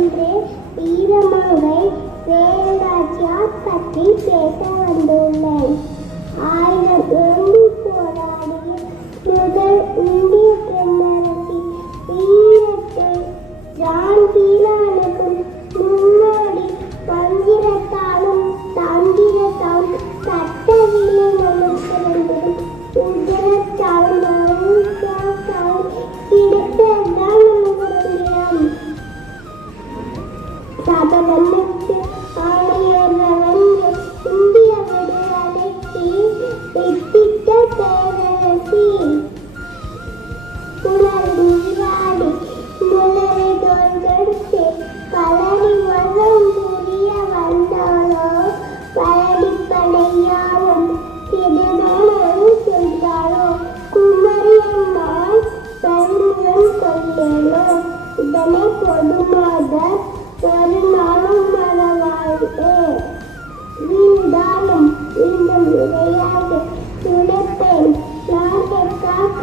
என்று வீரமங்கை வேலுநாச்சியார் பற்றி பேச வந்துள்ளேன். 1000 ஏந்தி போராடிய முதல் இந்திய பெண்ணரசி வீரத்தில் ஜான்கீரானுக்கும் முன்னோடி மந்திரத்தாலும் தந்திரத்தாலும் சட்டவியலும் பிறந்ததும் உதரத்தாலும் மனுஷாத்தாலும் கிடைத்ததுதான் நமக்கு சபதமிட்டு ஆணையர்கள் இந்திய விடுதலைக்கு வித்திட்ட பேரரசி புலரி நீராடி முளரை தோல்கெடுத்து பலரி வரம் புரிய வந்தாலோ பலடிப்படையாலும் சிறுதோடு சென்றாலோ குமரியம்மாள் பெருமுகம் கொண்டேனோ இதனை பொதுமாக ஒரு நாளும் மறவாதே. வீழ்ந்தாலும் இன்னும் விரையாக துடைப்பேன் நாட்டை காக்க